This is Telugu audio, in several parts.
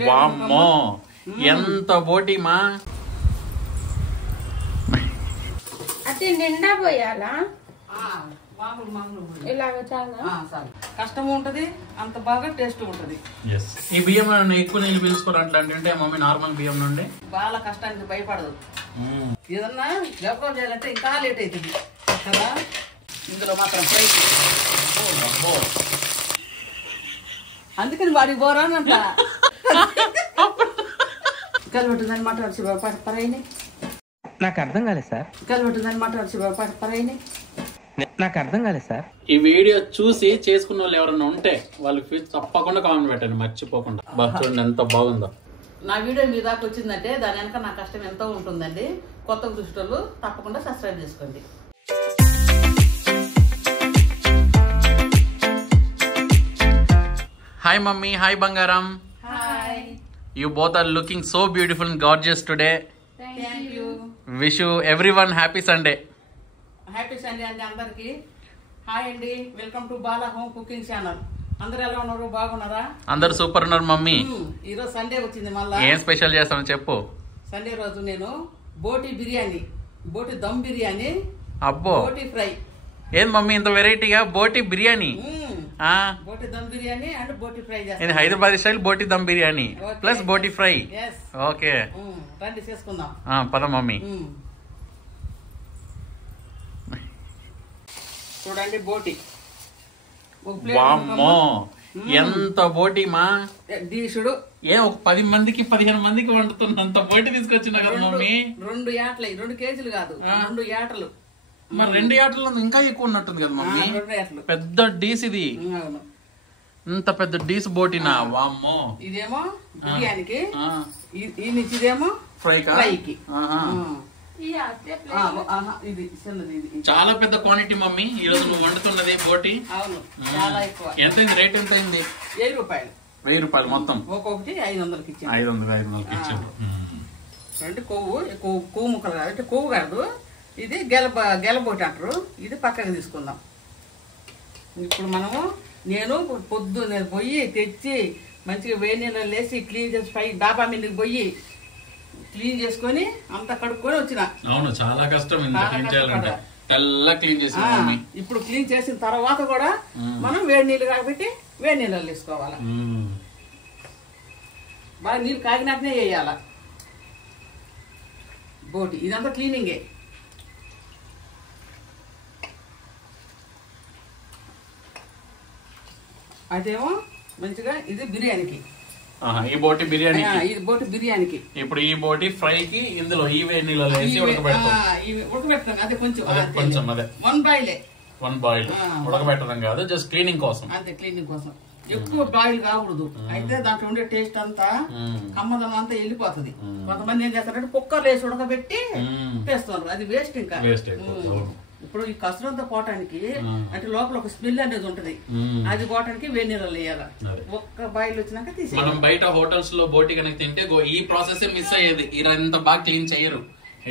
వామ్మో ఎంత బోటిమా అది నిండా పోయాలా మామూలు ఇలాగ చాలా కష్టం ఉంటది, అంత బాగా టేస్ట్ ఉంటది. ఈ బియ్యం ఎక్కువ నీళ్ళు పీల్చుకోరు అంటే మమ్మీ నార్మల్ బియ్యం నుండి బాగా కష్టానికి భయపడదు. ఏదన్నా జపం చేయాలంటే ఇంకా లేట్ అవుతుంది కదా. ఇందులో మాత్రం ఫ్రై అందుకని వాడికి పోరానంట కలబెట్టిందని మాట్లాడు పరైని నాకు అర్థం కాలేదు సార్. కలబెట్టిందని మాట్లాడు పరైని నాకు అర్థం కాలేదు సార్. ఈ వీడియో చూసి చేసుకున్న వాళ్ళు ఎవరైనా ఉంటే వాళ్ళకి తప్పకుండా కామెంట్ పెట్టండి, మర్చిపోకుండా. చూడండి ఎంత బాగుందో. నా వీడియో మీ దాకా వచ్చిందంటే దాని వెనక నా కష్టం ఎంతో ఉంటుందండి. కొత్త చూసేటోళ్ళు తప్పకుండా సబ్స్క్రైబ్ చేసుకోండి. హాయ్ మమ్మీ, హాయ్ బంగారం. Hi, You both are looking so beautiful and gorgeous today. Thank you. Wish you everyone happy Sunday. Happy Sunday అండి అందరికి. హాయ్ అండి, welcome to Bala home cooking channel. అందరు ఎలా ఉన్నారు, బాగున్నారా? అందరు సూపర్ ఉన్నారు మమ్మీ. ఈరోజు సండే వచ్చింది, మళ్ళా ఏం స్పెషల్ చేస్తామో చెప్పు. సండే రోజు నేను బోటి బిర్యానీ, బోటి దమ్ బిర్యానీ, అబ్బో బోటి ఫ్రై. ఏం మమ్మీ ఇంత వెరైటీగా బోటి బిర్యానీ? బోటి దమ్ బిర్యానీ అండ్ బోటి ఫ్రై ఇది చేస్తాను. హైదరాబాద్ స్టైల్ బోటి దమ్ బిర్యానీ ప్లస్ బోటి ఫ్రై. Yes. ఓకే రండి చేసుకుందాం. పద మమ్మీ. చూడండి బోటి ఒక ప్లేట్ వామ్మో ఎంత బోటిమా. దీషుడు ఏ ఒక 10 మందికి 15 మందికి వండుతున్నంత బోటి తీసుకొచ్చిన కదా మమ్మీ. 2 ఏటలు, 2 కేజీలు కాదు, 2 ఏటలు. మరి 2 ఏటల్లో ఇంకా ఎక్కువ ఉన్నట్టుంది కదా మమ్మీ. 2 ఏటలు పెద్ద డీస్ ఇది. అవును. ఇంత పెద్ద డీస్ బోటినా? వామ్మో. ఇదేమో బిర్యానీకి, ఈ నుంచి ఇదేమో ఫ్రైకా? ఫ్రైకి. ఆహా. ఇది చిన్నది, ఇది చాలా పెద్ద క్వాంటిటీ మమ్మీ ఈ రోజు నువ్వు వండుతున్నది బోటి. అవును, చాలా ఎక్కువ. ఎంత అయింది రేట్? ఎంత అయింది? 1000 రూపాయలు. 1000 రూపాయలు మొత్తం. ఒక్కొక్కటి 500కి ఇచ్చింది. 500కి ఇచ్చారు. అంటే కొవ్వు ముక్కలు కాదు, అంటే కొవ్వు కాదు. ఇది గెలబోటి అంటారు. ఇది పక్కకి తీసుకుందాం. ఇప్పుడు నేను పొద్దున్న పోయి తెచ్చి మంచిగా వేడి నీళ్ళు వేసి క్లీన్ చేసి పై డాబా మీదకి పోయి క్లీన్ చేసుకొని అంతా కడుక్కొని వచ్చిన. అవును, చాలా కష్టం క్లీన్ చేయాలంటే. తెల్ల క్లీన్ చేసి మమ్మీ. ఇప్పుడు క్లీన్ చేసిన తర్వాత కూడా మనం వేడి నీళ్ళు కాబట్టి వేడి నీళ్ళు వేసుకోవాలి. బాగా నీళ్ళు కాగినట్టునే వేయాల బోటి. ఇదంతా క్లీనింగే. అదేమో మంచిగా ఇది బిర్యానీకి. ఈ బోటి బిర్యానీ, ఇది బోటి బిర్యానీకి. ఇప్పుడు ఈ బోటి ఫ్రైకి ఇందులో ఈ వేడి నీళ్ళలో వేసి ఉడకబెడతాం. ఉడకబెడతాం. అదే కొంచెం కొంచెం అదే 1 బాయిలే. 1 బాయిల్. ఉడకబెట్టడం కాదు, జస్ట్ క్లీనింగ్ కోసం. అంతే, క్లీనింగ్ కోసం. ఎక్కువ బాయిల్ కాకూడదు. అయితే దాంట్లో ఉండే టేస్ట్ అంతా, కమ్మదనం అంతా వెళ్ళిపోతుంది. కొంతమంది ఏం చేస్తారంటే కుక్కర్ వేసి ఉడకబెట్టి చేస్తున్నారు. అది వేస్ట్. ఇంకా వేస్ట్. ఇప్పుడు ఈ కసరంతా పోవటానికి అంటే లోపల ఒక స్మెల్ అనేది ఉంటది, అది పోవటానికి వేడి నీళ్ళు వేయాలి. ఒక్క బాయిల్ వచ్చినాక తీసి. మనం బయట హోటల్స్ లో బోటి కనుక తింటే ఈ ప్రాసెస్ మిస్ అయ్యేది. ఇంత బాగా క్లీన్ చేయరు.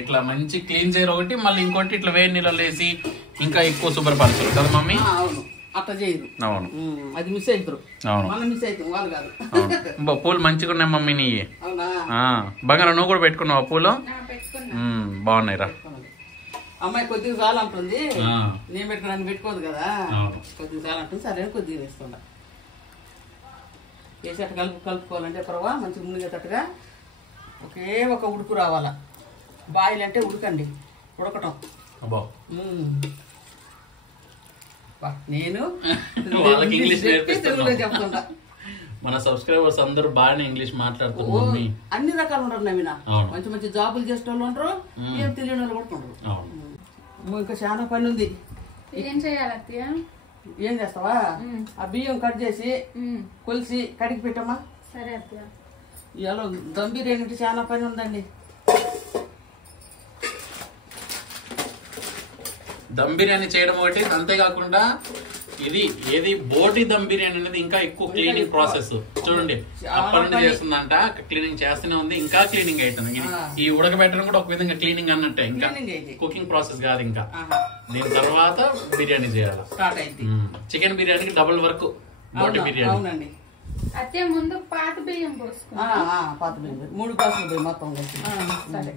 ఇట్లా మంచి క్లీన్ చేయరు ఒకటి, మళ్ళీ ఇంకోటి ఇట్లా వేడి నీళ్ళు వేసి ఇంకా ఎక్కువ శుభ్రపరచరు కదా మమ్మీ. అవును, అట్లా చేయరు. అవును, అది మిస్ అవుతారు. అవును, మనం మిస్ అవుతాం, వాళ్ళు కాదు. పూలు మంచిగా ఉన్నాయి మమ్మీ నీ. అవునా? బంగారం నువ్వు కూడా పెట్టుకున్నావు పూలు? బాగున్నాయి రా. అమ్మాయి కొద్దిగా చాలు అంటుంది. నేను పెట్టుకోవడానికి పెట్టుకోదు కదా, కొద్దిగా చాలు అంటుంది. సరే కొద్దిగా వేసుకుంటా. వేసేట కలుపుకోవాలంటే పర్వా మంచిగా మునిగేటట్టుగా ఒకే ఒక ఉడుకు రావాలా. బాయిల్ అంటే ఉడకండి, ఉడకటం. నేను వాళ్ళకి ఇంగ్లీష్ నేర్పిస్తున్నా. చెప్తుంటా. మన సబ్స్క్రైబర్స్ అందరూ బాగానే ఇంగ్లీష్ మాట్లాడుతున్నారు. అన్ని రకాలు ఉంటారు నవీన. మంచి మంచి జాబులు చేసే వాళ్ళు ఉంటారు, ఏం తెలియని వాళ్ళు కూడా ఉంటారు. ఇంకా చాలా పని ఉంది. ఏం చేయాలి అత్తయ్య? ఏం చేస్తావా? ఆ బియ్యం కట్ చేసి కొలిసి కడిగి పెట్టమ్మా. సరే అత్తయ్య. ఇవాళ దమ్ బిర్యానీ చాలా పని ఉందండి. దమ్ బిర్యానీ చేయడం ఒకటి, అంతేకాకుండా ఏది బోటి దమ్ బిర్యానీ అనేది ఇంకా ఎక్కువ క్లీనింగ్ ప్రాసెస్. చూడండి, అప్పటి నుండి చేస్తుందంట, క్లీనింగ్ చేస్తూనే ఉంది, ఇంకా క్లీనింగ్ అవుతుంది. ఈ ఉడకబెట్టడం కూడా ఒక విధంగా క్లీనింగ్ అన్నట్టే, ఇంకా కుకింగ్ ప్రాసెస్ కాదు. ఇంకా దీని తర్వాత బిర్యానీ చేయాలి. స్టార్ట్ అయింది. చికెన్ బిర్యానీకి డబుల్ వర్క్ బోటి బిర్యానీ. అవునండి. అత్తయ్య ముందు పాత బియ్యం పోసుకున్నా. పాత బియ్యం 3 గ్లాసులు బియ్యం మొత్తం కలిసి. సరే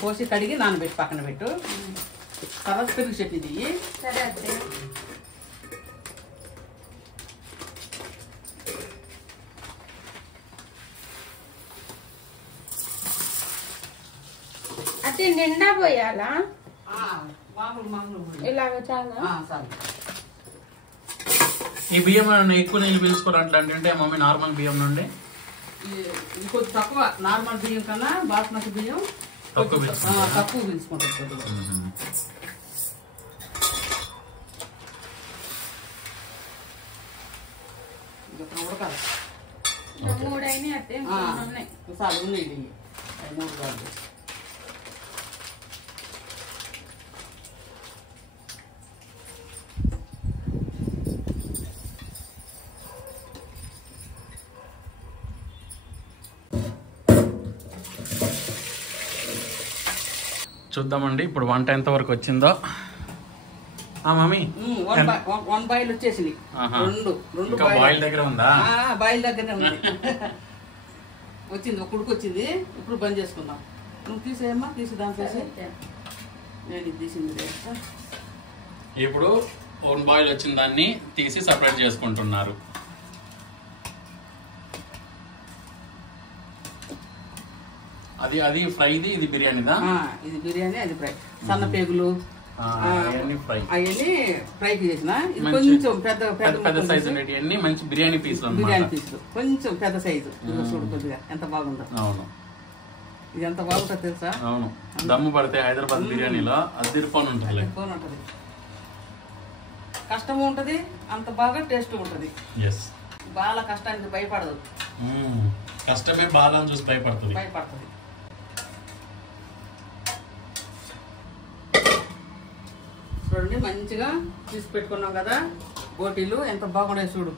పోసి కడిగి నానబెట్టి పక్కన పెట్టు. తర్వాత పెరుగు చట్నీ తీయి. సరే అత్తయ్య. అత్తయ్య నిండా పోయాలా? మామూలు ఇలాగ చాలా? చాలు. ఈ బియ్యం ఎక్కువ నీళ్ళు పీల్చుకోవాలి అంటే మమ్మీ నార్మల్ బియ్యం నుండి ఇది కొద్ది తక్కువ. నార్మల్ బియ్యం కన్నా బాస్మతి బియ్యం తక్కువ పీల్చుకుంటుంది కొద్దిగా. ఉడకాలి. 3 అయినాయి అత్తయ్య. ఉన్నాయి చాలు ఉన్నాయి. 3 కాదు. చూద్దామండి ఇప్పుడు వంట ఎంత వరకు వచ్చిందో. మమ్మీ 1 బాయిల్ వచ్చేసింది. 2 బాయిల్ దగ్గర ఉందా? బాయిల్ దగ్గరనే ఉంది. వచ్చింది ఒక ఉడుకు వచ్చింది. ఇప్పుడు బంద్ చేసుకుందాం. నువ్వు తీసేయమ్మా. తీసి దాంట్లో నేను ఇది తీసింది. ఇప్పుడు 1 బాయిల్ వచ్చిన దాన్ని తీసి సపరేట్ చేసుకుంటున్నారు. అది ఫ్రైది, ఇది బిర్యానీదా? ఇది బిర్యానీ, అది ఫ్రై. సన్న పేగులు అవన్నీ ఫ్రైకి చేసిన. ఇది కొంచెం పెద్ద సైజు ఉండేవి మంచి బిర్యానీ పీసులు. బిర్యానీ పీసులు కొంచెం పెద్ద సైజు. చూడు కొద్దిగా ఎంత బాగుందో. అవును, ఇది ఎంత బాగుంటుందో తెలుసా? అవును. దమ్ము పడితే హైదరాబాద్ బిర్యానీలో అదిరిపోని ఉంటుంది. కష్టం ఉంటది, అంత బాగా టేస్ట్ ఉంటది. బాగా కష్టానికి భయపడదు. కష్టమే బాగా చూసి భయపడుతుంది. చూడండి మంచిగా తీసి పెట్టుకున్నాం కదా బోటీలు. ఎంత బాగున్నాయి చూడు.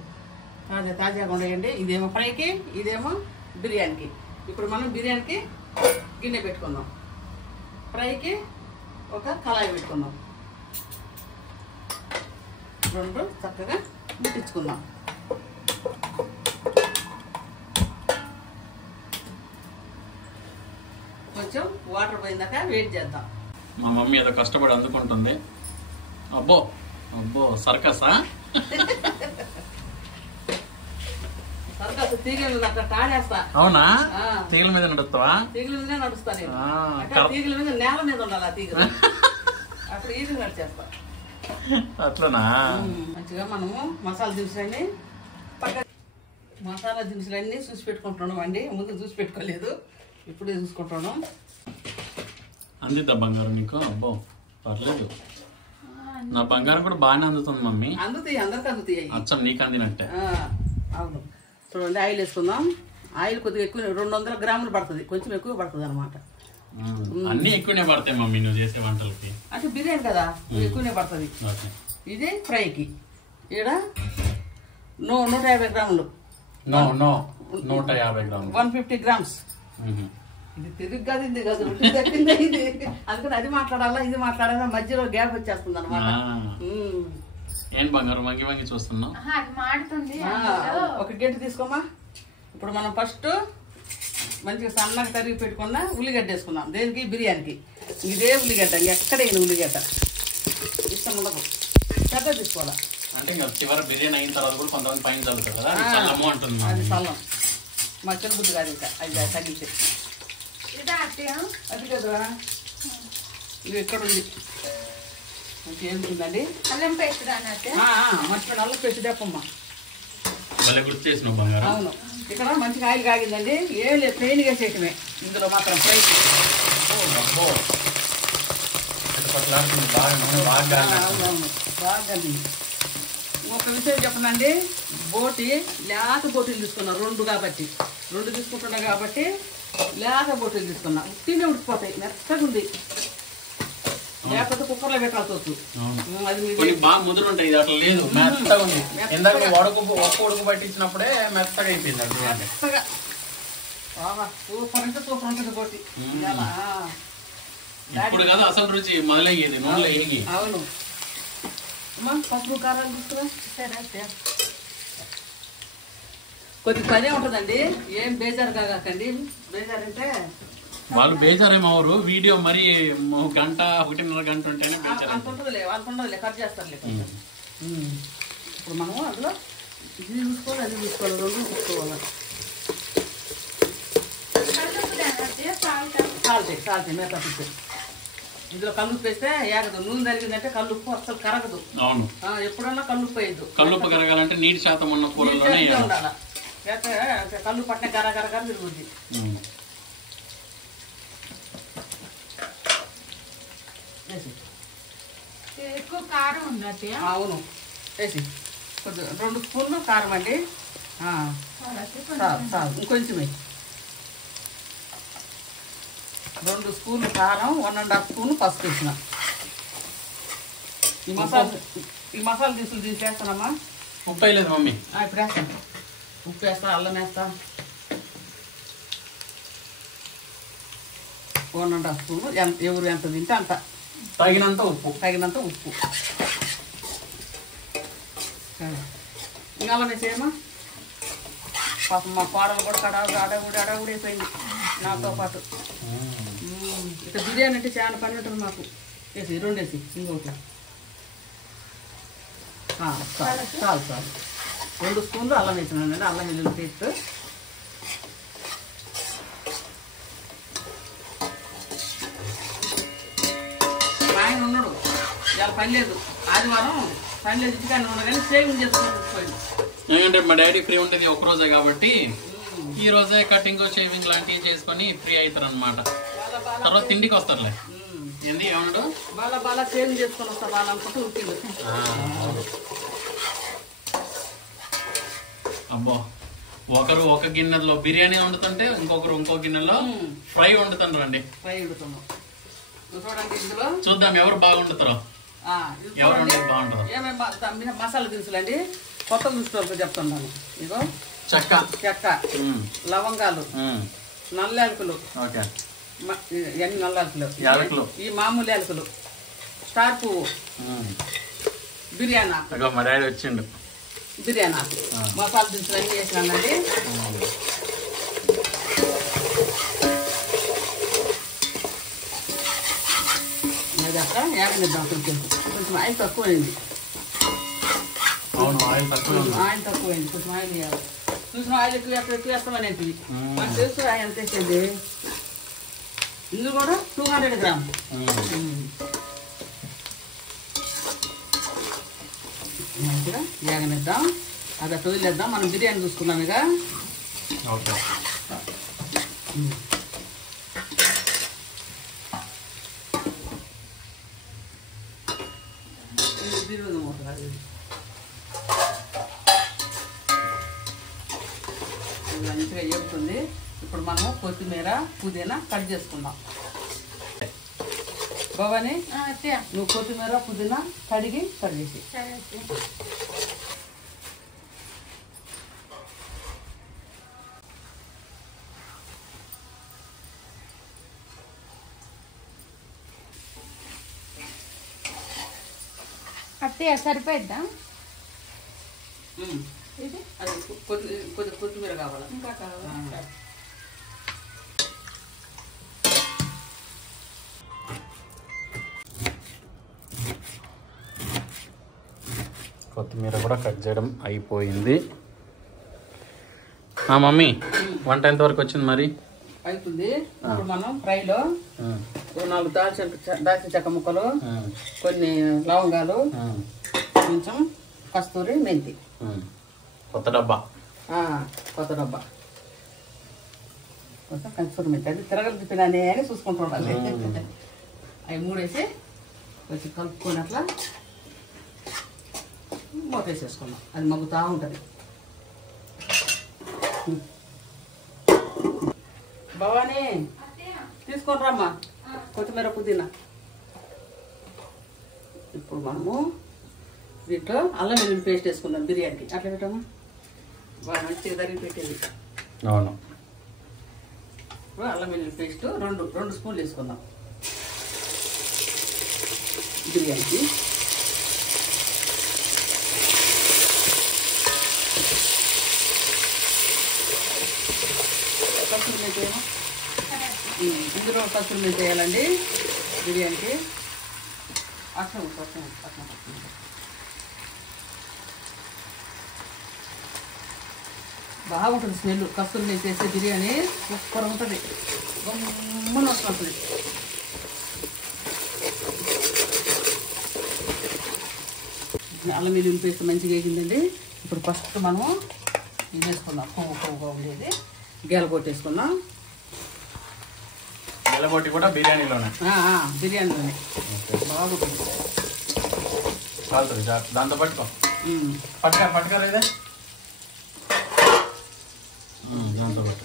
తాజాగా ఉన్నాయండి. ఇదేమో ఫ్రైకి, ఇదేమో బిర్యానీకి. ఇప్పుడు మనం బిర్యానీకి గిన్నె పెట్టుకుందాం. ఫ్రైకి ఒక కళాయి పెట్టుకుందాం. 2 చక్కగా ముట్టించుకుందాం. కొంచెం వాటర్ పోయిందాక వెయిట్ చేద్దాం. మా మమ్మీ ఏదో కష్టపడి అందుకుంటుంది. అబ్బో అబ్బో సర్కసా? సర్కస్ తీగల మీద అట్లా తాడేస్తా. అవునా? తీగల మీద నడుస్తావా? తీగల మీద నడుస్తా నేను. తీగల మీద నేల మీద ఉండాలి ఆ తీగలు. అప్పుడు ఈజీగా నడిచేస్తా. అట్లనా? మంచిగా మనము మసాలా దినుసులన్నీ చూసి పెట్టుకుంటున్నాం అండి. ముందు చూసి పెట్టుకోలేదు, ఇప్పుడే చూసుకుంటున్నాం. అందిద్దా బంగారం నీకు? అబ్బో పర్లేదు. నా బంగారం కూడా బాగానే అందుతుంది మమ్మీ. అందుతాయి, అందరికి అందుతాయి. అచ్చం నీకు అందినట్టే. అవును. చూడండి ఆయిల్ వేసుకుందాం. ఆయిల్ కొద్దిగా ఎక్కువ 200 గ్రాములు పడుతుంది. కొంచెం ఎక్కువ పడుతుంది అనమాట. అన్ని ఎక్కువనే పడతాయి మమ్మీ నువ్వు చేసే వంటలకి. అంటే బిర్యానీ కదా ఎక్కువనే పడుతుంది. ఇది ఫ్రైకి ఇక్కడ 150 గ్రాములు. 150 గ్రాములు. 150 గ్రామ్స్. ఇది తిరిగి కాదు, ఇది కాదు, ఇది. అందుకని అది మాట్లాడాలా, ఇది మాట్లాడాలా, మధ్యలో గ్యాప్ వచ్చేస్తుంది అనమాట. ఏం బంగారం వంగి వంగి చూస్తున్నావు? ఒక గంట తీసుకోమా. ఇప్పుడు మనం ఫస్ట్ మంచిగా సన్నగా తరిగి పెట్టుకున్న ఉల్లిగడ్డ వేసుకుందాం. దేనికి? బిర్యానీకి. ఇదే ఉల్లిగడ్డ, ఎక్కడైనా ఉల్లిగడ్డ ఇష్టం ఉండదు. పెద్ద తీసుకోవాలా అంటే చివరి బిర్యానీ అయిన తర్వాత కూడా కొంతమంది పైన చదువుతారు కదా, అంటుంది. అది చల్లం. మా చిన్నబుద్ధి కాదు ఇంకా. అది తగ్గించే అది కదా. ఇది ఎక్కడ ఉంది? ఏముందండి? అల్లం పేస్ట్. మర్చిపోయిన అల్లం పేస్ట్ తెప్పమ్మా. గుర్తు చేసినావు బంగారం. అవును. ఇక్కడ మంచిగా ఆయిల్ కాగిందండి. ఏం లేదు, ప్లెయిన్ వేసేయటమే. ఇందులో మాత్రం ఫ్రై బాగా. ఒక విషయం చెప్పనండి, బోటి లేత బోటీలు తీసుకున్నా. 2 కాబట్టి 2 తీసుకుంటున్నా కాబట్టి లేత బోటీలు తీసుకున్నా. ఉట్టినే ఉడికిపోతాయి, మెత్తగా ఉంది. లేకపోతే కుక్కర్లో పెట్టాల్సి వస్తుంది. బాగా ముదురు ఉంటాయి, ఇది అట్లా లేదు, మెత్తగా ఉంది. ఇందాక ఒక్క ఉడుకు పట్టించినప్పుడే మెత్తగా అయిపోయింది. మెత్తగా సూపర్ అంటే సూపర్ ఉంటుంది బోటి. ఇప్పుడు కదా అసలు రుచి మొదలయ్యేది నూనెలో ఎరిగి. అవును. అమ్మా పసుపు కారాలు తీసుకురా. కొద్ది పనే ఉంటుందండి, ఏం బేజారు కాకండి. బేజారు అంటే వాళ్ళు బేజారేమో అవరు, వీడియో మరి గంట 1.5 గంట ఉంటేనే అంత ఉంటుందిలే, వాళ్ళకు ఉండదులే, కట్ చేస్తారులే కొంచెం. ఇప్పుడు మనము అందులో ఇది చూసుకోవాలి, అది చూసుకోవాలి, రెండు చూసుకోవాలి. సాల్ట్ మేకప్ ఇందులో కల్లుప్పు వేస్తే ఏగదు. నూనె తరిగిందంటే కల్లుప్పు అసలు కరగదు. అవును, ఎప్పుడన్నా కల్లుప్పు వేయద్దు. కల్లుప్పు కరగాలంటే నీటి శాతం ఉన్న కూరలోనే ఉండాలి. లేకపోతే కల్లు పట్టిన కర తిరుగుద్ది. ఎక్కువ కారం ఉన్నట్టు. అవును, వేసి కొద్దిగా 2 స్పూన్లు కారం అండి. చాలు, ఇంకొంచెం 2 స్పూన్లు కారం, 1.5 స్పూన్ పసుపు వేసిన. ఈ మసాలా దినుసులు దీనికి వేస్తానమ్మా. ఉప్పు వేయలేదు మమ్మీ. ఇప్పుడు వేస్తాను. ఉప్పు వేస్తా, అల్లం వేస్తా, 1.5 స్పూన్. ఎవరు ఎంత తింటే అంత, తగినంత ఉప్పు. ఇంకా అలా వేసేయమ్మా. పాపం మా కోడలు కూడా అడగుడి అయిపోయింది నాతో పాటు. ఇక బిర్యానీ అంటే చాలా పని ఉంటుంది మాకు. వేసి 2 వేసి ఇంకొకటి చాలు 2 స్పూన్లు అల్లం వేసినానండి. అల్లం వెల్లుల్లి పేస్ట్. ఆయన ఉన్నాడు, ఇలా పని లేదు, ఆదివారం పని లేదు, ఇంటికాడ ఉన్నా కానీ సేవింగ్ చేసుకోండి. ఎందుకంటే మా డాడీ ఫ్రీ ఉంటుంది ఒక రోజే కాబట్టి ఈ రోజే కటింగ్ షేవింగ్ లాంటివి చేసుకొని ఫ్రీ అవుతారు అనమాట. తర్వాత తిండికి వస్తారులే. ఏంది ఏమన్నాడు, బాగా సేవింగ్ చేసుకొని వస్తా బాగా అనుకుంటూ ఉరికిండు. అబ్బో, ఒకరు ఒక గిన్నెలో బిర్యానీ వండుతుంటే ఇంకొకరు ఇంకో గిన్నెలో ఫ్రై వండుతుండ్రండి. ఫ్రై వండుతున్నాం చూడండి. ఇందులో చూద్దాం ఎవరు బాగుండుతారో, ఎవరు వండేది బాగుంటుందో. ఏమేమి మసాలా దినుసులు అండి, కొత్త దినుసులు చెప్తున్నాను. ఇగో చెక్క, లవంగాలు, నల్ల యాలకులు, ఇవన్నీ నల్ల యాలకులు, ఈ మామూలు యాలకులు, స్టార్ పువ్వు, బిర్యానీ మా డాడీ వచ్చిండు. బిర్యానీ మసాలా దినుసులు అన్నీ వేసినానండి. అక్కడ యాగనిద్దాం. కొంచెం ఆయిల్ తక్కువైంది. ఆయిల్ తక్కువైంది, కొంచెం ఆయిల్ వేయాలి. చూసిన ఆయిల్ ఎక్కువ వేస్తామనేది మనకు తెలుసు. ఆయిల్ ఎంత వేసేది. ఇందులో కూడా 200 గ్రాములు. మంచిగా యాగనిద్దాం. అది అటు వదిలేద్దాం. మనం బిర్యానీ చూసుకున్నాం ఇక. మంచిగా ఏపుతుంది. ఇప్పుడు మనము కొత్తిమీర, పుదీనా కట్ చేసుకుందాం. భవాని, నువ్వు కొత్తిమీర, పుదీనా కడిగి కట్ చేసి. అత్తయ్య సరిపోయిద్దా? ఇది అది కొత్తిమీర కావాలా? ఇంకా కావాలా? కొత్తిమీర కూడా కట్ చేయడం అయిపోయింది. మమ్మీ, వంట ఎంతవరకు వచ్చింది మరి? అవుతుంది. ఇప్పుడు మనం ఫ్రైలో 4 దాల్చిన చెక్క ముక్కలు, కొన్ని లవంగాలు, కొంచెం కస్తూరి మెంతి, కొత్త డబ్బా కొంచెం కస్తూరి మెంతి. అది తిరగలిపినానే అని చూసుకుంటుండాలి. అవి 3 వేసి కొంచెం కలుపుకొని అట్లా మూత వేసేసుకున్నాం. అది మగ్గుతూ ఉంటుంది. భవానీ, తీసుకొని రమ్మా కొత్తిమీర, పుదీనా. ఇప్పుడు మనము దీంట్లో అల్లం వెల్లుల్లి పేస్ట్ వేసుకుందాం బిర్యానీకి. అట్లా పెట్టామా, బాగా మంచిగా తరిగి పెట్టేది. అవును. ఇప్పుడు అల్లం వెల్లుల్లి పేస్ట్ 2 స్పూన్లు వేసుకుందాం బిర్యానీకి. మెంతేమో ఇందులో కస్తూరి మెంతి వేయాలండి బిర్యానీకి. అట్లా బాగుంటుంది స్మెల్. కస్తూరి మెంతి వేసే బిర్యానీ సూపర్ ఉంటుంది, గమ్మని వస్తుంది. అల్లం వెల్లుల్లి పేస్ట్ మంచిగా వేగిందండి. ఇప్పుడు ఫస్ట్ మనము ఇది వేసుకుందాం, కొవ్వుగా ఉండేది గెలగొట్టేసుకుందాం. గెలగొట్టి కూడా బిర్యానీలోనే? బిర్యానీలోనే బాగుంటుంది. చాలుతుంది, దాంతో పట్టుకో. పట్టుకోలేదే దాంతో పట్టు.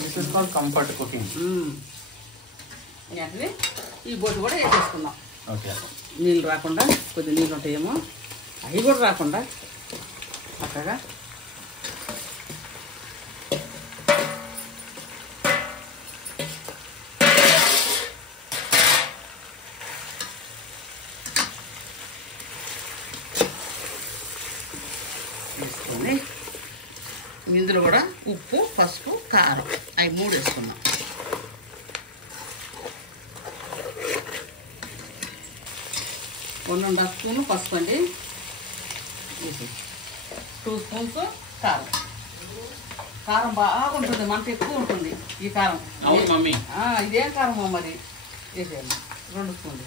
This is called comfort cooking. ఈ బొట్టు కూడా వేసేసుకుందాం. ఓకే, నీళ్ళు రాకుండా, కొద్ది నీళ్ళు ఉంటాయేమో అవి కూడా రాకుండా అక్కగా తీసుకొని ఇందులో కూడా ఉప్పు, పసుపు, కారం అవి 3 వేసుకున్నాం. వన్ అండ్ హాఫ్ స్పూన్ పసుపు అండి, 2 స్పూన్స్ కారం. కారం బాగుంటుంది, మంట ఎక్కువ ఉంటుంది ఈ కారం. అవును మమ్మీ. ఇదేం కారం మరి వేసేయండి, 2 స్పూన్లు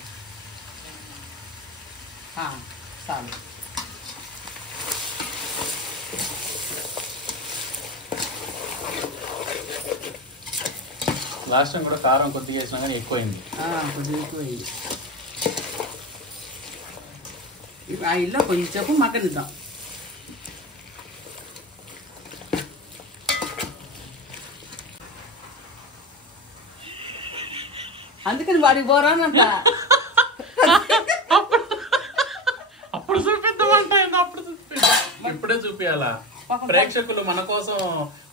చాలు. లాస్ట్ టైం కూడా కారం కొద్దిగా వేసినా కానీ ఎక్కువైంది. కొద్దిగా ఎక్కువైంది. ఆ ఇల్లు కొంచెంసేపు మగ్గనిద్దాం. అందుకని వాడికి పోరానంట. అప్పుడు చూపిద్దామంటే ఇప్పుడే చూపించాలా? ప్రేక్షకులు మన కోసం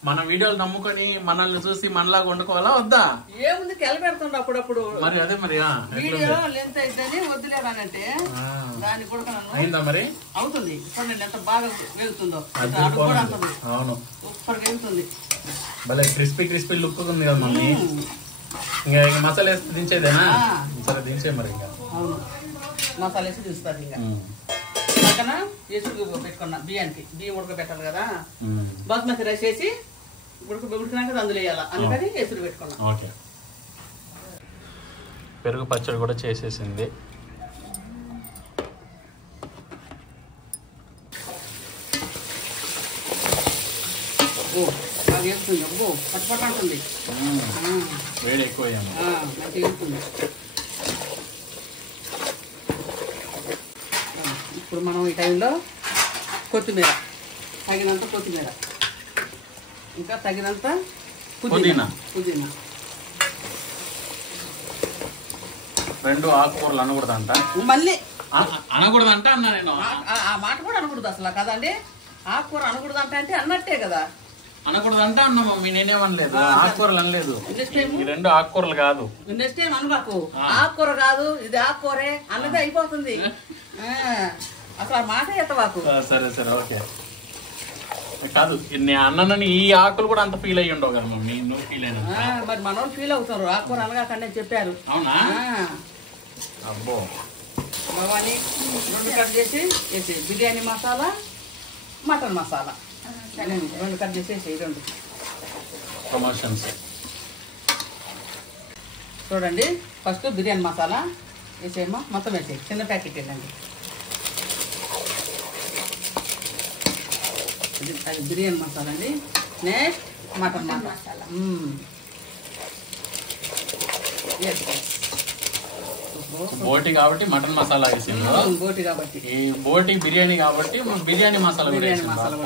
మన వీడియోలు నమ్ముకొని మనల్ని చూసి మనలాగా వండుకోవాలా వద్దా? ఏముంది కెలబెడుతుండ అప్పుడప్పుడు. మరి అదే మరి వీడియో లెంత్ అయితేనే వద్దులేదానంటే దాని కూడా అయిందా మరి? అవుతుంది. చూడండి ఎంత బాగా వేగుతుందో, అవును సూపర్ వేగుతుంది. భలే క్రిస్పీ క్రిస్పీ లుక్ ఉంది కదా మమ్మీ. ఇంకా మసాలా వేసి దించేదేనా? సరే దించే మరి. ఇంకా అవును, మసాలా వేసి దించుతారు. ఇంకా పక్కన ఎసురు పెట్టుకున్నా బియ్యానికి. బియ్యం ఉడకబెట్టాలి కదా, బాస్మతి రైస్ వేసి ఉడికినాక అందులో వేయాలి, అందుకని ఎసురు పెట్టుకున్నా. ఓకే, పెరుగు పచ్చడి కూడా చేసేసింది. బాగా వేస్తుంది. అబ్బో పట్టుపట్టు అంటుంది, వేడి ఎక్కువ మంచిగా వేస్తుంది. ఇప్పుడు మనం ఈ టైంలో కొత్తిమీర, తగినంత కొత్తిమీర, ఇంకా తగినంత పుదీనా. 2 ఆకుకూరలు అనకూడదంట. మళ్ళీ అనకూడదంట అన్నా నేను. ఆ మాట కూడా అనకూడదు అసలు కదండి. ఆకుకూర అనకూడదంట అంటే అన్నట్టే కదా. అనకూడదంట అన్నా మమ్మీ, నేనేమనలేదు. ఆకుకూరలు అనలేదు. ఈ 2 ఆకుకూరలు కాదు. నెక్స్ట్ టైం అనబాకు. ఆకుకూర కాదు ఇది ఆకుకూరే అన్నది అయిపోతుంది. అసలు ఆ మాట ఎత్తవాకు. సరే సరే ఓకే. కాదు నేను అన్నానని ఈ ఆకులు కూడా అంత ఫీల్ అయ్యి ఉండవు కదా మమ్మీ, నువ్వు ఫీల్ అయినా. మరి మన ఫీల్ అవుతారు. ఆకుకూర అనగాకండి చెప్పారు. అవునా? అబ్బో. భవానీ 2 కట్ చేసి వేసి బిర్యానీ మసాలా, మటన్ మసాలా 2 కట్ చేసి 2 ప్రమోషన్స్. చూడండి, ఫస్ట్ బిర్యానీ మసాలా వేసేయమ్మా, మొత్తం వేసేయి. చిన్న ప్యాకెట్ వెళ్ళండి. అది బిర్యానీ మసాలా అండి. Next mutton masala. బోటి కాబట్టి మటన్ మసాలా వేసింది. బోటి కాబట్టి ఈ బోటి బిర్యానీ కాబట్టి బిర్యానీ మసాలా. బిర్యానీ మసాలా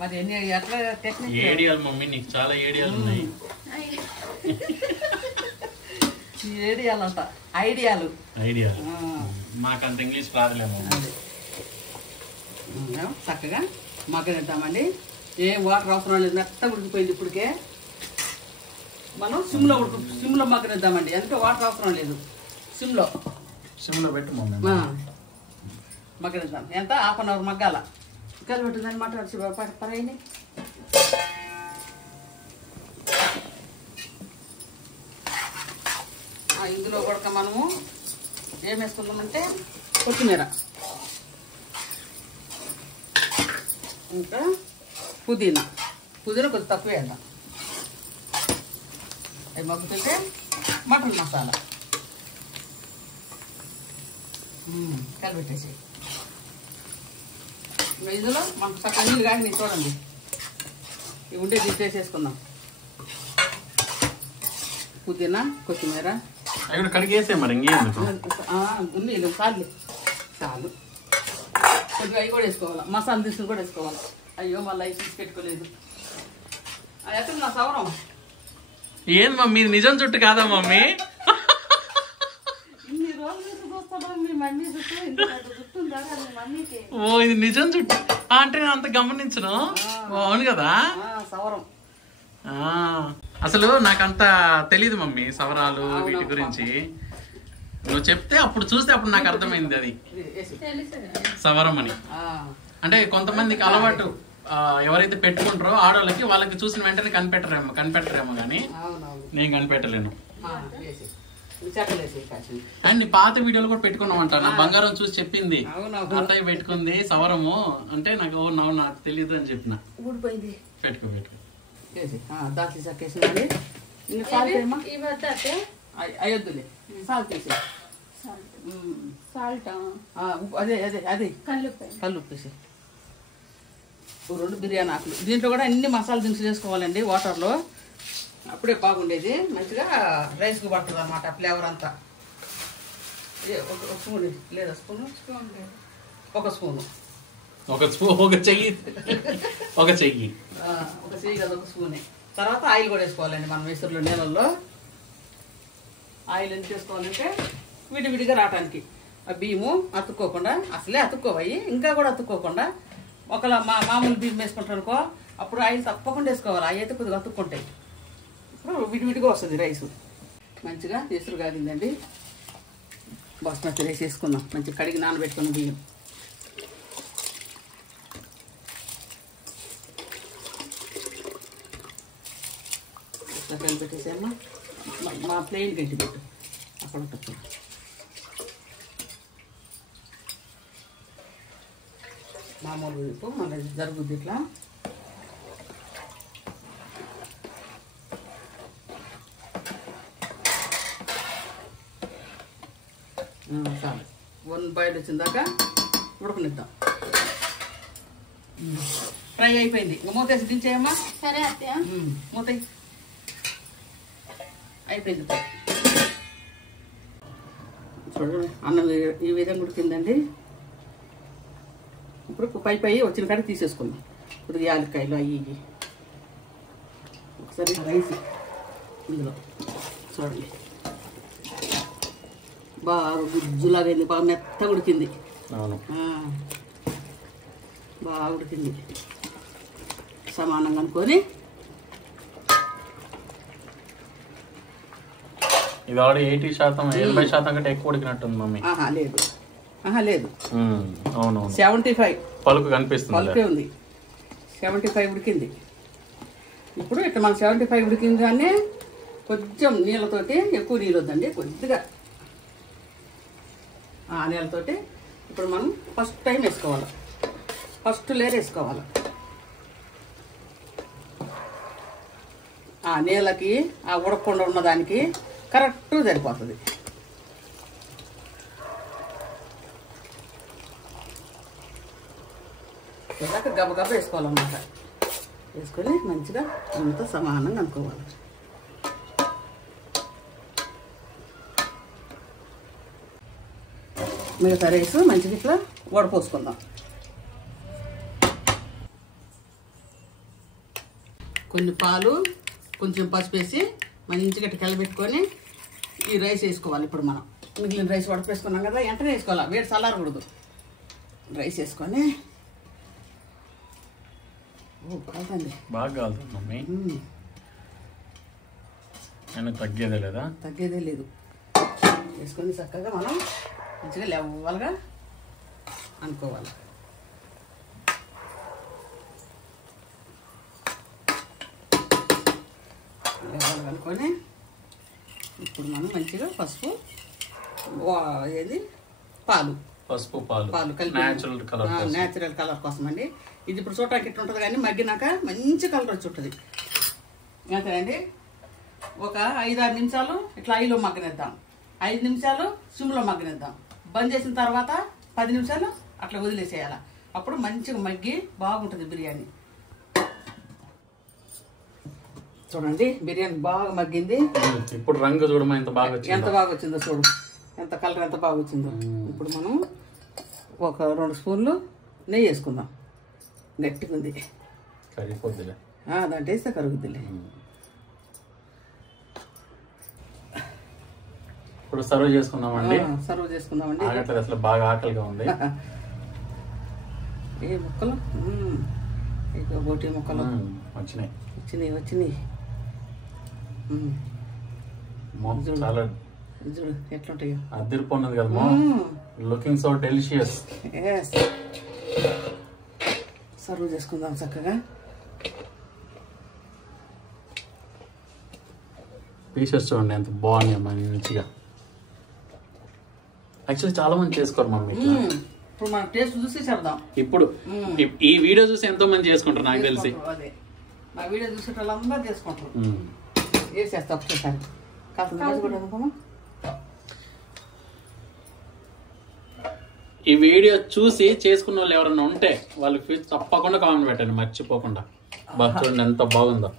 మరి ఎన్ని ఎట్లా టెక్నిక్. ఏడియాలు మమ్మీ, నీకు చాలా ఏడియాలు ఉన్నాయి. ఏడియాలు అంట, ఐడియాలు. మాకంత ఇంగ్లీష్ రాదులేమో. చక్కగా మగ్గనిద్దామండి. ఏం వాటర్ అవసరం లేదు, మెత్తగా ఉడికిపోయింది. ఇప్పటికే మనం సిమ్లో మగ్గనిద్దామండి. ఎందుకంటే వాటర్ అవసరం లేదు. సిమ్లో పెట్టి మగ్గనిద్దాం. ఎంత 1/2 అవర్ మగ్గాల. కలిపెట్టిందనమాట పరైని. ఇందులో కూడా మనము ఏం వేసుకుందామంటే కొత్తిమీర, ఇంకా పుదీనా కొంచెం తక్కువ వేద్దాం. అవి మగ్గుతుంటే మటన్ మసాలా కలిపెట్టేసి ఇందులో మనకు చక్కగా నీళ్ళు కానీ చూడండి. ఇవి ఉండే తీసేసుకుందాం. పుదీనా, కొత్తిమీర కడిగేసే మరి ఇంకేందుకు ఉంది. చాలు చాలు. కొద్దిగా అవి కూడా వేసుకోవాలి. మసాలా తీసుకుని కూడా వేసుకోవాలి. అయ్యో మళ్ళీ అవి తీసి పెట్టుకోలేదు. అది ఎక్కడ నా సవరం ఏం మమ్మీ నిజం చుట్టు కాదా మమ్మీ? ఇన్ని రోజులు చూస్తాను మీ మమ్మీ చుట్టూ ఇంత చుట్టూ ఉందా మమ్మీకి? ఓ ఇది నిజం చుట్టు అంటే నేను అంత గమనించను. అవును కదా సవరం. అసలు నాకంత తెలీదు మమ్మీ సవరాలు వీటి గురించి. నువ్వు చెప్తే అప్పుడు చూస్తే అప్పుడు నాకు అర్థమైంది అది సవరం అని. అంటే కొంతమందికి అలవాటు, ఎవరైతే పెట్టుకుంటారో ఆడవాళ్ళకి వాళ్ళకి చూసిన వెంటనే కనిపెట్టరేమో కానీ నేను కనిపెట్టలేను. అండ్ పాత వీడియోలు కూడా పెట్టుకున్నామంట. నా బంగారం చూసి చెప్పింది అత్తయ్య పెట్టుకుంది సవరము అంటే నాకు నాకు తెలియదు అని చెప్పిన. పెట్టుకో దాంట్లో చక్కేసిందండి. అయ్యొద్దులే సాల్ట్ వేసి సాల్ట్ అదే అదే అదే కల్లుప్పు వేసి 2 బిర్యానీ ఆకులు. దీంట్లో కూడా అన్ని మసాలా దినుసులు వేసుకోవాలండి వాటర్లో, అప్పుడే బాగుండేది. మంచిగా రైస్కి పడుతుంది అన్నమాట ఫ్లేవర్ అంతా. ఒక స్పూన్ లేదా స్పూను ఒక స్పూను ఒక చెయ్యి కదా ఒక స్పూనే. తర్వాత ఆయిల్ కూడా వేసుకోవాలండి మనం విసురులో నీళ్ళల్లో. ఆయిల్ ఎంత వేసుకోవాలంటే విడివిడిగా రావటానికి. ఆ బియ్యము అతుక్కోకుండా, అసలే అతుక్కోవయ్యి ఇంకా కూడా అతుక్కోకుండా, ఒకలా మామూలు బియ్యం వేసుకుంటారు అనుకో అప్పుడు ఆయిల్ తప్పకుండా వేసుకోవాలి. అవి అయితే కొద్దిగా అతుక్కుంటాయి. ఇప్పుడు విడివిడిగా వస్తుంది రైసు. మంచిగా ఎసురు కాగిందండి. బాస్మతి రైస్ వేసుకుందాం. మంచిగా కడిగి నానబెట్టుకున్న బియ్యం పెట్టేసామ్మా. మా ప్లెయిన్ గంటి పెట్టు అక్కడ తక్కువ. మామూలు వైపు మన జరుగుద్ది ఇట్లా. చాలు 1 బాయిల్ వచ్చిందాకా ఉడకనిద్దాం. ఫ్రై అయిపోయింది. ఇంకా మూతేసి దించేయమ్మా. సరే అత్తయ్య. మూత అయిపోయింది. చూడండి అన్నం ఈ విధంగా ఉడికిందండి. ఇప్పుడు పై వచ్చిన కాడ తీసేసుకుందాం. ఇప్పుడు యాలక్కాయలు అవి ఇవి ఒకసారి రైస్ ఇందులో చూడండి. బాగా గుజ్జులాగైంది. బాగా మెత్తగా ఉడికింది. బాగా ఉడికింది. సమానంగా అనుకొని ఇది ఆల్రెడీ 80%, 80% కంటే ఎక్కువ ఉడికినట్టుంది మమ్మీ. లేదు అవును 75 పలుకు కనిపిస్తుంది. పలుకే ఉంది. 75 ఉడికింది. ఇప్పుడు ఇట్లా మనం 75 ఉడికింది కానీ కొంచెం నీళ్ళతోటి, ఎక్కువ నీళ్ళు వద్దండి, కొద్దిగా నీళ్ళతోటి ఇప్పుడు మనం ఫస్ట్ టైం వేసుకోవాలి. ఫస్ట్ లేయర్ వేసుకోవాలి. ఆ నీళ్ళకి ఆ ఉడకకుండా ఉన్నదానికి కరెక్ట్ సరిపోతుంది. ఇలాగ గబగబ వేసుకోవాలన్నమాట. వేసుకొని మంచిగా అంతా సమానంగా అనుకోవాలి. మిగతా రైస్ మంచిగా ఇట్లా వడపోసుకుందాం. కొన్ని పాలు, కొంచెం పసుపు వేసి మంచిగా కలిపెట్టుకొని ఈ రైస్ వేసుకోవాలి. ఇప్పుడు మనం మిగిలిన రైస్ వడపేసుకున్నాం కదా, వెంటనే వేసుకోవాలి. వేడి చల్లారకూడదు. రైస్ వేసుకొని బాగా కాలుతుంది మమ్మీ. నేను తగ్గేదే లేదా? తగ్గేదే లేదు. వేసుకొని చక్కగా మనం మంచిగా లెవ్వలుగా అనుకోవాలి. కలుపుకొని ఇప్పుడు మనం మంచిగా పసుపు ఏది పాలు కలిపి న్యాచురల్ కలర్ కోసం అండి. ఇది ఇప్పుడు చూడటానికి ఇట్లా ఉంటుంది కానీ మగ్గినాక మంచి కలర్ వచ్చి ఉంటుంది. అంతేనండి. ఒక 5-6 నిమిషాలు ఇట్లా ఐలో మగ్గనిద్దాం. 5 నిమిషాలు సిమ్లో మగ్గనిద్దాం. బంద్ చేసిన తర్వాత 10 నిమిషాలు అట్లా వదిలేసేయాలి. అప్పుడు మంచిగా మగ్గి బాగుంటుంది బిర్యానీ. చూడండి బిర్యానీ బాగా మగ్గింది. ఇప్పుడు రంగు చూడమా ఎంత బాగా వచ్చిందో చూడు, ఎంత కలర్ ఎంత బాగా వచ్చిందో. ఇప్పుడు మనం ఒక 2 స్పూన్లు నెయ్యి వేసుకుందాం. గట్టిగా ఉంది, కరిగిపోద్దిలే. దాంట్లో వేస్తే కరుగుద్దిలే. ఇప్పుడు సర్వ్ చేసుకుందామండి. అసలు బాగా ఆకలిగా ఉంది. ఏ ముక్కలు బోటి ముక్కలు వచ్చినాయి. చాలా చూడు ఎట్లుంటాయో, అదిరిపోన్నది కదా. Looking so delicious. సర్వ్ చేసుకుందాం చక్కగా. పీసెస్ చూడండి ఎంత బాగున్నాయి మంచిగా. యాక్చువల్లీ చాలా మంది చేసుకోరు మమ్మీ. ఇప్పుడు మనం టేస్ట్ చూసి చెప్దాం. ఇప్పుడు ఈ వీడియో చూసి ఎంతో మంది చేసుకుంటారు నాకు తెలిసి. అదే మా వీడియో చూసే వాళ్ళందరూ చేసుకుంటారు. వేసేస్తా ఒకసారి ఈ వీడియో చూసి చేసుకున్న వాళ్ళు ఎవరైనా ఉంటే వాళ్ళకి తప్పకుండా కామెంట్ పెట్టండి మర్చిపోకుండా. చూడండి ఎంత బాగుందో.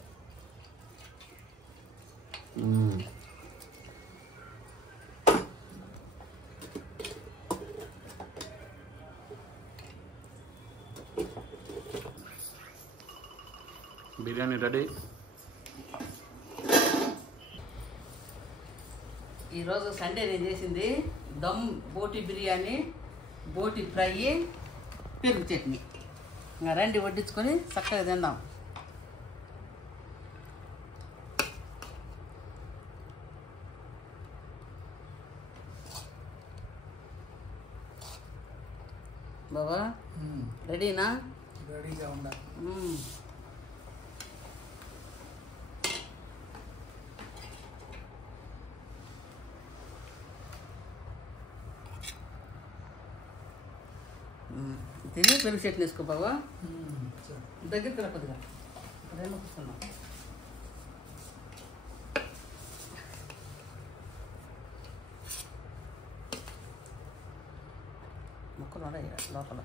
బిర్యానీ రెడీ. ఈరోజు సండే నేను చేసింది దమ్ బోటి బిర్యానీ, బోటి ఫ్రై, పెరుగు చట్నీ. ఇంకా రండి వడ్డించుకొని చక్కగా తిందాం. బాబా రెడీనా? రెడీగా ఉండాలి. తిని పెరుగు చట్నీ వేసుకో బాబా. దగ్గరికి రా కొద్దిగా. రెండు కూర్చున్నాం. ముక్కలు ఉన్నాయి లోపల.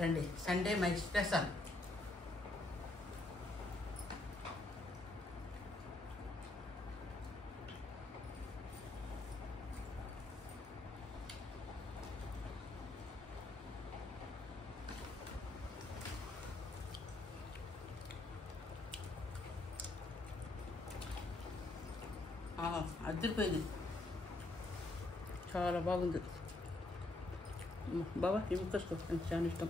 రండి, సండే మై స్పెషల్. అద్దరిపోయింది, చాలా బాగుంది. బాబా ఈ ముక్క నాకు చాలా ఇష్టం.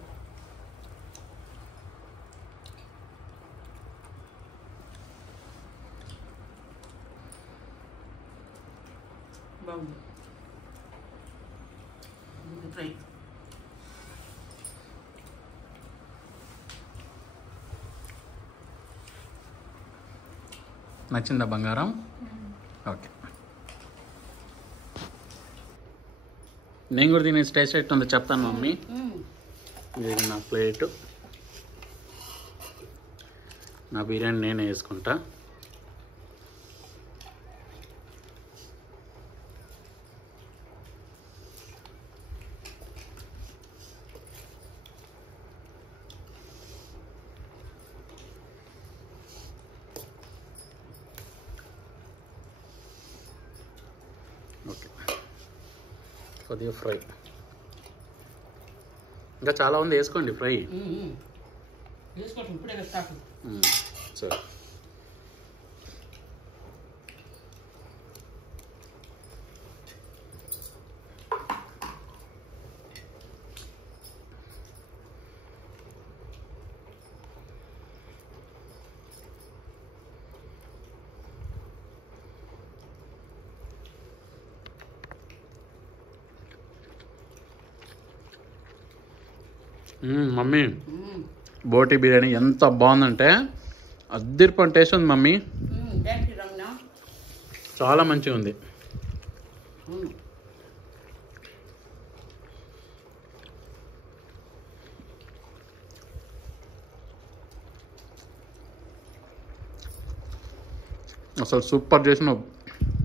బాగుంది ఫ్రై. నచ్చిందా బంగారం? ఓకే, నేను కూడా దీని టేస్ట్ ఎట్టుందో చెప్తాను మమ్మీ. ఇది నా ప్లేటు, నా బిర్యానీ నేనే వేసుకుంటా. ఓకే, కొద్దిగా ఫ్రై ఇంకా చాలా ఉంది, వేసుకోండి ఫ్రై. వేసుకోవటం ఇప్పుడే స్టార్ట్. సరే, మమ్మీ బోటి బిర్యానీ ఎంత బాగుందంటే అద్దరిపోయిన టేస్ట్ ఉంది మమ్మీ, చాలా మంచిగా ఉంది. అసలు సూపర్ చేసిన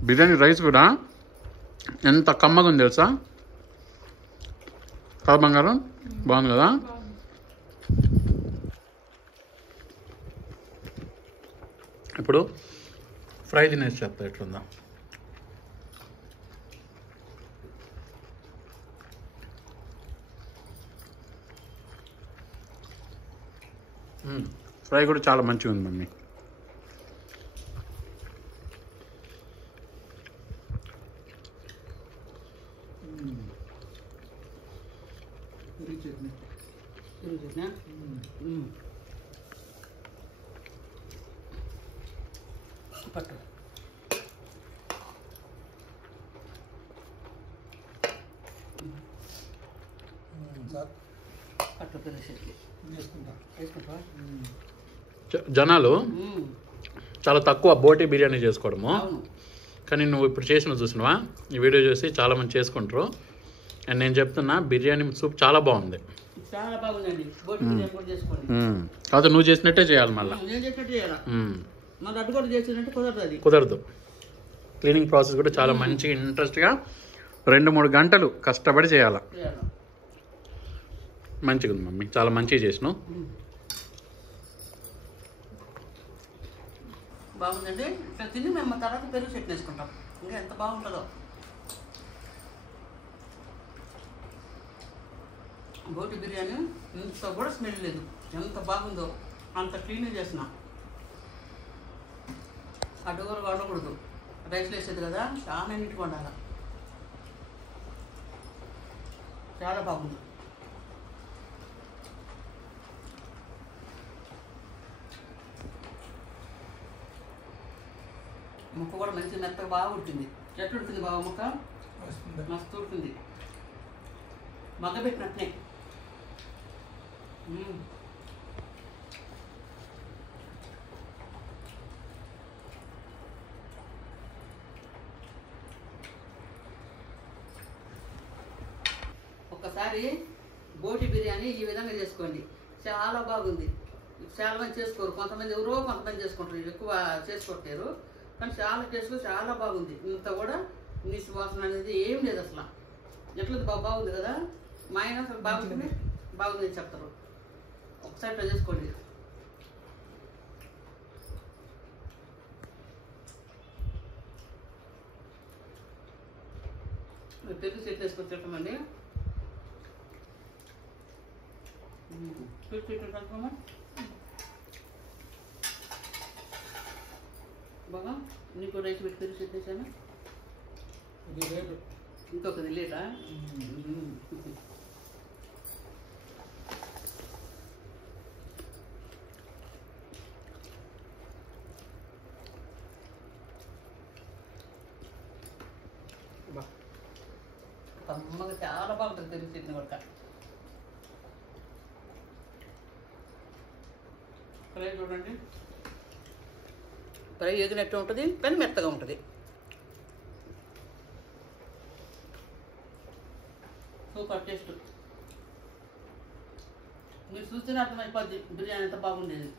బిర్యానీ. రైస్ కూడా ఎంత కమ్మగా ఉంది తెలుసా కాదు బంగారం, బాగుంది కదా. ఇప్పుడు ఫ్రై తినేసి చెప్తా ఎట్లుందా. ఫ్రై కూడా చాలా మంచిగా ఉంది మమ్మీ. పట్టు పట్టు పెరుగు వేసుకుంటా. జనాలు చాలా తక్కువ బోటి బిర్యానీ చేసుకోవడము, కానీ నువ్వు ఇప్పుడు చేసిన చూసినవా, ఈ వీడియో చూసి చాలా మంది చేసుకుంటారు. అండ్ నేను చెప్తున్నా బిర్యానీ సూప్ చాలా బాగుంది, చాలా బాగుందండి. బోటి బిర్యానీ కూడా చేసుకోండి. కాదు నువ్వు చేసినట్టే చేయాలి, మళ్ళీ నేను చేసినట్టు చేయాలి. మళ్ళీ అటు కూడా చేసినట్టు కుదరదు, అది కుదరదు. క్లీనింగ్ ప్రాసెస్ కూడా చాలా మంచిగా ఇంట్రెస్ట్గా 2-3 గంటలు కష్టపడి చేయాలి. మంచిగా ఉంది మమ్మీ, చాలా మంచిగా చేసినావు. బాగుందండి. ఇట్లా తిని మేము తర్వాత పెరుగు చెట్టు వేసుకుంటాం, ఇంకా ఎంత బాగుంటుందో. బోటి బిర్యానీ ఇంత కూడా స్మెల్ లేదు, ఎంత బాగుందో. అంత క్లీన్ చేసిన. అడ్డుగూర వండకూడదు, రైస్లో వేసేది కదా, చాలా నీట్గా వండాలి. చాలా బాగుంది. ముక్క కూడా మంచి మెత్తగా బాగా ఉడికింది. ఎట్లా ఉడికింది బాగా ముక్క? మస్తు ఉడికింది, మగ్గబెట్టినట్నే. ఒక్కసారి బోటి బిర్యానీ ఈ విధంగా చేసుకోండి, చాలా బాగుంది. చాలా మంది చేసుకోరు, కొంతమంది ఎవరో కొంతమంది చేసుకుంటారు, ఎక్కువ చేసుకోవట్లేరు. కానీ చాలా టేస్ట్ చాలా బాగుంది. ఇంత కూడా నీసు వాసన అనేది ఏం లేదు అసలు. ఎట్లా బాగుంది కదా. మా ఆయన అసలు బాగుంటుంది బాగుంది అని చెప్తారు. ఒకసారి ట్రై చేసుకోండి. పెరుగు సెట్ వేసుకొని తింటామండి. పెరుగు బాగా నీకు రైస్ పెట్టి పెరుగు సెట్ వేసాను. ఇంకొకది లేటా? కమ్మగా చాలా బాగుంటుంది పెరుగు సెట్ని కొడక. ఫ్రై చూడండి, ఫ్రై ఎగినట్టు ఉంటుంది కానీ మెత్తగా ఉంటుంది. Super taste. మీరు చూస్తేనే అర్థమైపోద్ది బిర్యానీ ఎంత బాగుండేది.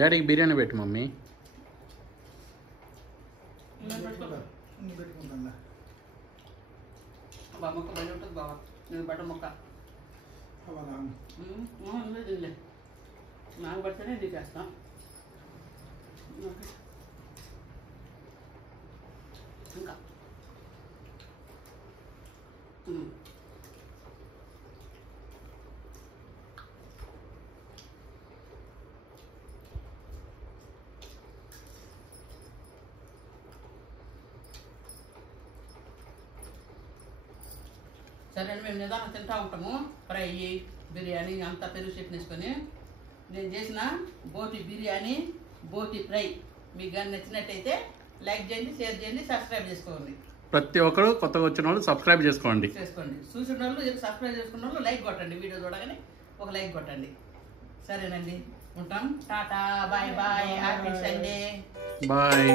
డాడీకి బిర్యానీ పెట్టు మమ్మీ. బాగా మొక్క బయట ఉంటుంది బాగా. నేను బట్ట మొక్క తినలే, నాకు పడితేనే ఇది చేస్తాం. ఇంకా సరే మేము నిదానం తింటా ఉంటాము. ఫ్రై బిర్యానీ అంతా పెరుగు చట్నీ వేసుకొని నేను చేసిన బోటి బిర్యానీ బోటి ఫ్రై మీకు కానీ నచ్చినట్టయితే లైక్ చేయండి, షేర్ చేయండి, సబ్స్క్రైబ్ చేసుకోండి. ప్రతి ఒక్కరు కొత్తగా వచ్చిన వాళ్ళు సబ్స్క్రైబ్ చేసుకోండి. చూసిన వాళ్ళు సబ్స్క్రైబ్ చేసుకున్న వాళ్ళు లైక్ కొట్టండి. వీడియో చూడగానే ఒక లైక్ కొట్టండి. సరేనండి, ఉంటాం. టాటా, bye bye, happy Sunday, bye.